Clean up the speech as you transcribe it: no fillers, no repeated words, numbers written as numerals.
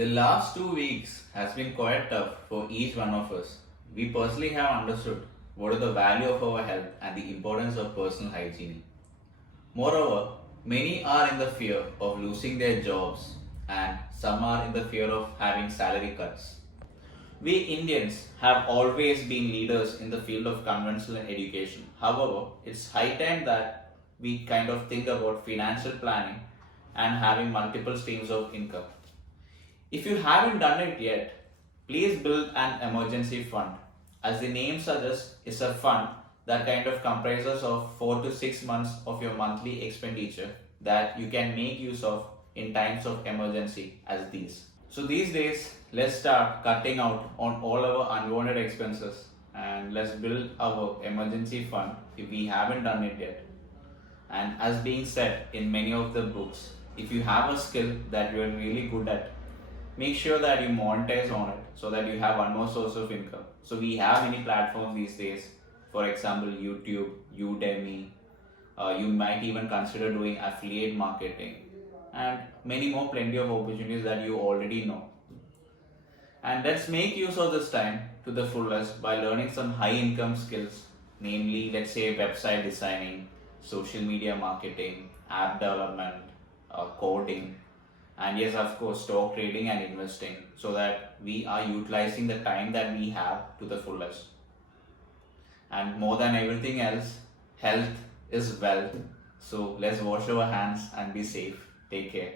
The last 2 weeks has been quite tough for each one of us. We personally have understood what is the value of our health and the importance of personal hygiene. Moreover, many are in the fear of losing their jobs and some are in the fear of having salary cuts. We Indians have always been leaders in the field of conventional education. However, it's high time that we kind of think about financial planning and having multiple streams of income. If you haven't done it yet, please build an emergency fund. As the name suggests, it's a fund that kind of comprises of 4 to 6 months of your monthly expenditure that you can make use of in times of emergency as these. So these days, let's start cutting out on all our unwanted expenses and let's build our emergency fund if we haven't done it yet. And as being said in many of the books, if you have a skill that you are really good at, make sure that you monetize on it so that you have one more source of income. So we have many platforms these days, for example, YouTube, Udemy, you might even consider doing affiliate marketing and many more plenty of opportunities that you already know. And let's make use of this time to the fullest by learning some high income skills, namely, let's say website designing, social media marketing, app development, coding, and yes, of course, stock trading and investing so that we are utilizing the time that we have to the fullest. And more than everything else, health is wealth. So let's wash our hands and be safe. Take care.